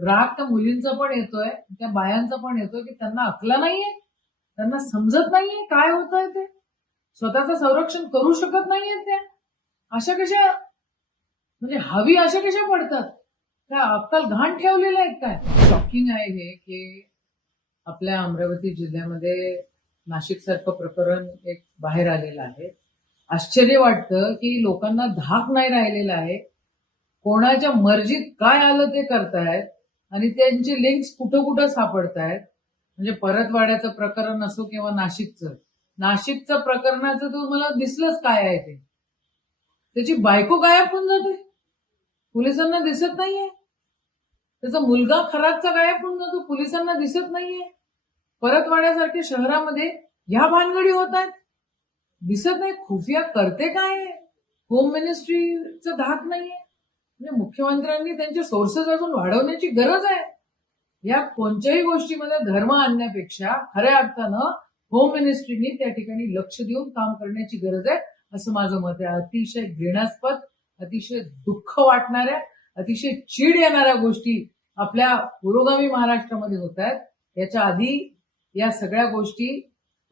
राग त्या मुलींचा पण येतोय, त्या बायांचा पण येतोय की त्यांना अक्कला नाहीये, त्यांना समजत नाहीये काय होतंय ते, स्वतःचं संरक्षण करू शकत नाहीये त्या. अशा कशा म्हणजे हवी अशा कशा पडतात? काय अक्कल घाण ठेवलेलं आहे काय? शॉकिंग आहे हे की आपल्या अमरावती जिल्ह्यामध्ये नाशिक सारखं प्रकरण एक बाहेर आलेलं आहे. आश्चर्य वाटतं की लोकांना धाक नाही राहिलेला आहे. कोणाच्या मर्जीत काय आलं ते करतायत आणि त्यांची लिंक्स कुठं कुठं सापडतायत. म्हणजे परतवाड्याचं प्रकरण असो किंवा नाशिकचं प्रकरणाचं तुम्हाला दिसलंच काय आहे ते. त्याची बायको गायब होऊन जाते, पोलिसांना दिसत नाहीये. त्याचा मुलगा खराबचा गायब होऊन जातो, पोलिसांना दिसत नाहीये. परतवाड्यासारख्या शहरामध्ये ह्या भानगडी होत आहेत, दिसत नाही. खुफिया करते काय? होम मिनिस्ट्रीचं धाक नाहीये. म्हणजे मुख्यमंत्र्यांनी त्यांचे सोर्सेस अजून वाढवण्याची गरज आहे. या कोणत्याही गोष्टीमध्ये धर्म आणण्यापेक्षा खऱ्या अर्थानं होम मिनिस्ट्रीनी त्या ठिकाणी लक्ष देऊन काम करण्याची गरज आहे, असं माझं मत आहे. अतिशय घृणास्पद, अतिशय दुःख वाटणाऱ्या, अतिशय चीड येणाऱ्या गोष्टी आपल्या पुरोगामी महाराष्ट्रामध्ये होत आहेत. याच्या आधी या सगळ्या गोष्टी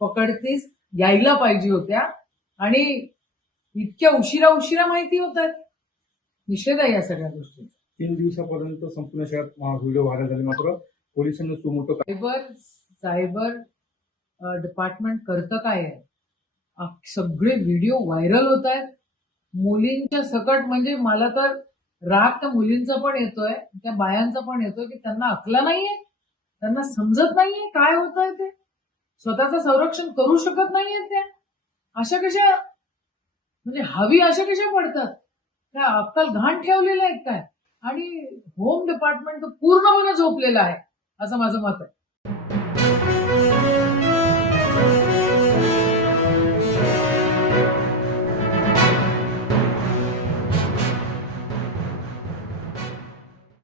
पकडतीस यायला पाहिजे होत्या आणि इतक्या उशिरा माहिती होत आहेत. निषेध आहे या सगळ्या गोष्टी. 3 दिवसापर्यंत संपूर्ण शहरात व्हिडिओ व्हायरल झाले, मात्र पोलिसांनी सुमोटो सायबर डिपार्टमेंट करतं काय आहे? सगळे व्हिडिओ व्हायरल होत आहेत मुलींच्या सकट. म्हणजे मला तर राग त्या मुलींचा पण येतोय, त्या बायांचा पण येतोय की त्यांना अक्कला नाहीये, त्यांना समजत नाहीये काय होतंय ते, स्वतःचं संरक्षण करू शकत नाहीये त्या. अशा कशा म्हणजे हवी अशा कशा पडतात? काय अक्कल घाण ठेवलेलं आहे काय? आणि होम डिपार्टमेंट पूर्णपणे झोपलेलं आहे, असं माझं मत आहे.